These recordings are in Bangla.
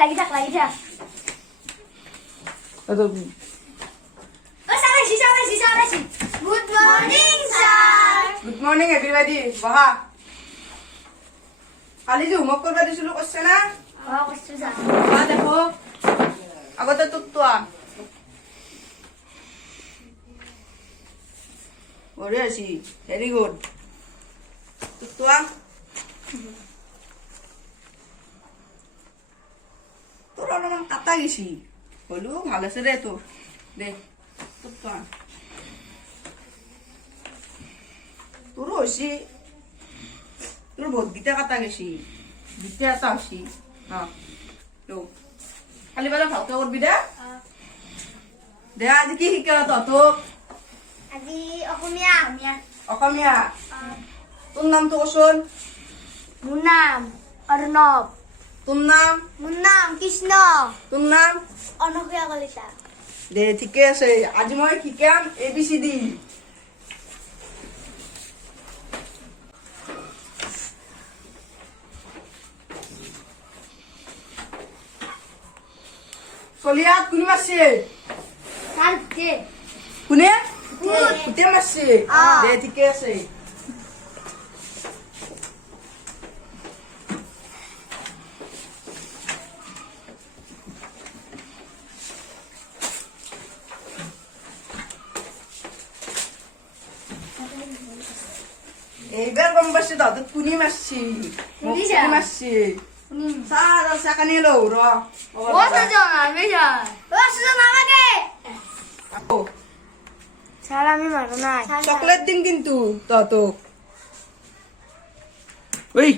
লাগি থাক good morning sir good morning everybody বহা কালি যে হোমৱৰ্ক কৰিব দিছিলো কৈছে না বহা দেখো আগতে তোক বঢ়িয়া আছি ভেৰি গুড তোক তোৰ অলপমান কাটা গেছি হলেও ভাল আছে দে তোৰ দে তোক তোৰো হৈছে তোৰ বহুতকেইটা কাটা গেছি দুটা এটা হৈছে কালি বেলা ভালকে কৰবি দে দে আজি কি শিকাও তহঁতক আজি অসমীয়া অসমীয়া তোৰ নামটো কচোন মোৰ নাম অৰ্ণৱ তোৰ নাম মোৰ নাম কৃষ্ণ তোৰ নাম অনুসূয়া কলিতা দে ঠিকে আছে আজি মই শিকাম ABCD চলিয়াত কোনে মারছে স্যার কে কোনে কুতে মারছে দে ঠিকে আছে এইবার গম পাচ্ছি দাদা কোনে মারছি কোনে মারছি স্যার চাকা নিয়ে লো র ও সুজন আমাকে স্যার আমি মারো না চকলেট দিন কিন্তু তো ওই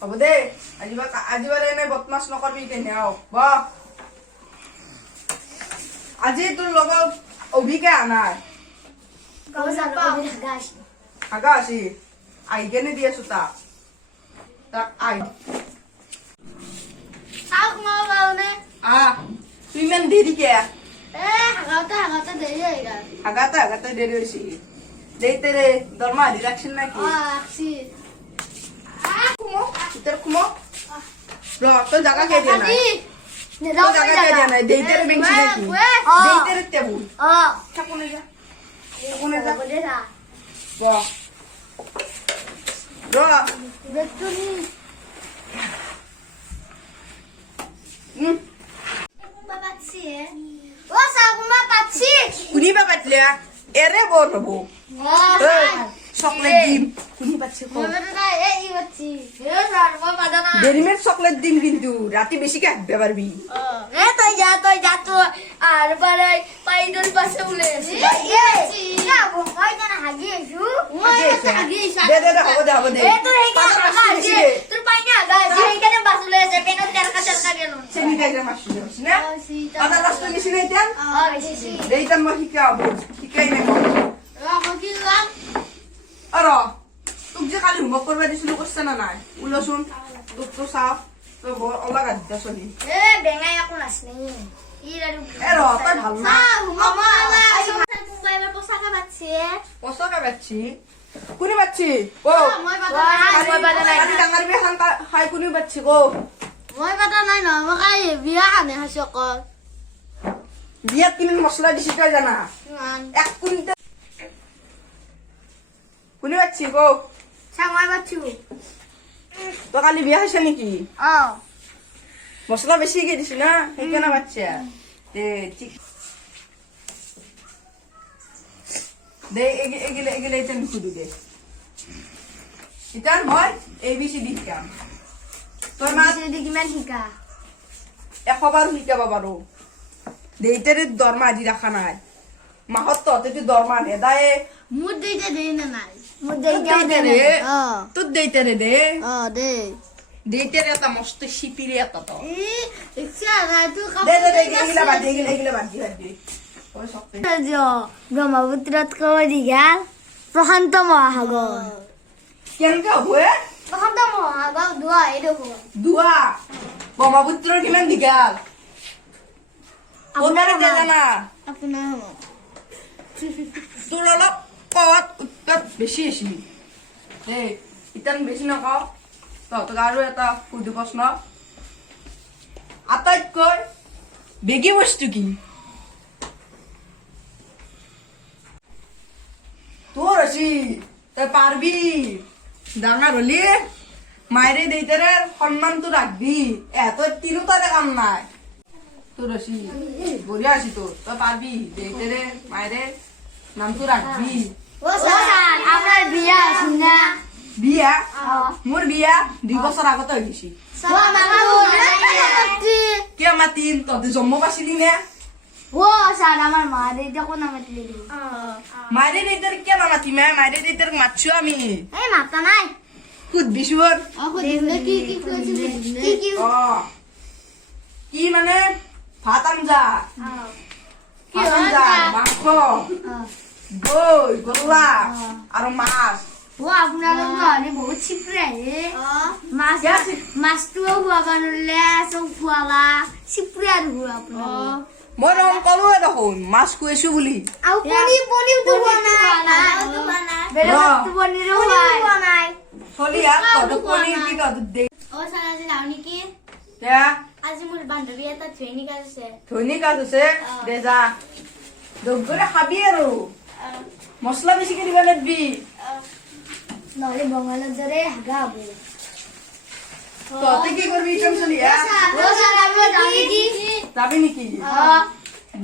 হ'ব দে আজিবাৰ এনে বদমাছ নকৰবি কেনে আজি তোৰ লগত অভিকে আনাই আগা আছি আহি কেনে দি আছো তাক আহ তুই ইমান দেৰি কে হাগাতে দেৰি হৈছে দেই তেৰে দৰমহা দি ৰাখছিল নাকি ভিতরে কুমো র তোর জায়গা কে দিয়া নাই তোর জায়গা কে দিয়া নাই দেইতেরে বেঞ্চি নাকি দেইতেরে টেবুল কোনে যা র কুনি বা পাতলিয়া এরে বল হবো চকলেট ডিম কুনি পাচ্ছে ডেরিমের চকলেট ডিম কিন্তু রাতে বেশি কাটবে পারবি তুই যা তো আর পরে পাইদল পাশে উলে তোর পাইনি আগা এইখানে বাস উলে আছে পেন তেরকা গেল সেনিটাইজার মাসি না আদা রাস্তা মিশি নাই দেন দেইতাম মই শিকাই নাই আরে তোক যে কালি হোমৱৰ্ক কৰিব দিছিলো কৈছে না নাই ওলাচোন তোক তো চাও তই বৰ অলগা দিতা চলি বেঙাই একো নাচ নেই ৰ তই ভাল না পচকা বাচ্ছি কোনে বাচ্ছি কালি ডাঙৰ বিয়া খান খাই কোনে বাচ্ছি মই পাতা নাই নহয় মই কাই বিয়া খানে খাইছো অকল বিয়াত কিমান মছলা দিছি তই জানা 1 কুইণ্টেল কোনে বাচ্ছি চাঙাই বাচ্ছু তই কালি বিয়া খাইছ নেকি মছলা বেছিকে দিছি না সেইকাৰণে বাচ্ছা ঠিক দে এগিলে এতিয়া নুসুধো দে এতিয়া মই ABCD শিকাম তোৰ মা কিমান শিকা 100 বাৰ শিকাব পাৰো দেইতাৰে দৰমহা দি ৰাখা নাই মাহত তহঁতে দৰমহা নেদায়ে মোৰ দেইতে দেই না নাই মোৰ তোৰ দেইতাৰে দে দে দেইতাৰে এটা মস্ত শিপিৰে এটা তো দে এগিলা বাদ দি ব্ৰহ্মপুত্ৰত কব দীঘল প্ৰশান্ত মহাসাগৰ কেনেকে হ'ব দুয়া ব্ৰহ্মপুত্ৰৰ কিমান দীঘল আপোনাৰ জানা তোৰ অলপ কত উৎপাত বেছি আছিল দেই ইতান বেছি নকওঁ তহঁতক আৰু এটা সুধো প্ৰশ্ন আটাইতকৈ বেগী বস্তু কি তোৰ আছে তই পাৰবি ডাঙৰ হলি মায়েৰে দেউতাৰে সন্মানটো ৰাখবি এহঁতৰ তিনিওটাৰে কাম নাই তোৰ আছে বঢ়িয়া আছে তোৰ তই পাৰবি দেউতাৰে মায়েৰে নামটো ৰাখবি বিয়া মোৰ বিয়া 2 বছৰ আগতে হৈ গৈছে কিয় মাতিম তহঁতে জন্ম পাইছিলি নে মায়েৰে দেউতাৰ কিয় নামাতিমে মায়েৰে দেউতাক মাতছো আমি সুধবিচোন কি মানে ভাত আঞ্জা মাংস দৈ গল্লা আৰু মাছ বহুত চিপৰি আহে মাছটোও খুৱাব নোৱাৰিলে চব খুৱালা চিপৰি আৰু আপোনাৰ মই ৰং কলোৱে দেখোন মাছ খুৱাইছো বুলি চলি তহঁতক পনীৰ কি তহঁতক দে আজি মোৰ বান্ধৱী এটা ট্ৰেইনিং আছে ধনী কাজ আছে দে যা দগৰে খাবি আৰু মছলা বেছিকে দিব লাগবি নহলে বঙালৰ দৰে হাগা হ'ব তহঁতে কি কৰিবি কাম চলি যাবি নেকি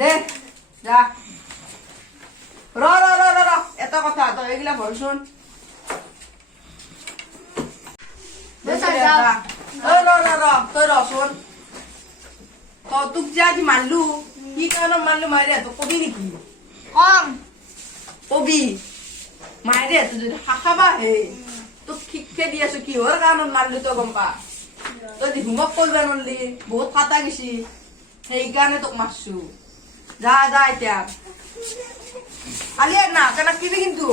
দে যা ৰ এটা কথা তই এইগিলা ভৰচোন তই ৰচোন তোক যে আজি মাৰলো কি কাৰণত মাৰলো মায়েৰে তোক কবি নেকি কবি মায়েৰে যদি খাবা হে তোক শিক্ষা দি আছো কিহৰ কাৰণত মাৰলো তই গম পা তই হোমৱৰ্ক কৰিব নোৱাৰিলি বহুত কাটা গেছি সেইকাৰণে তোক মাৰছো যা এতিয়া কালি না কেনে কিবি কিন্তু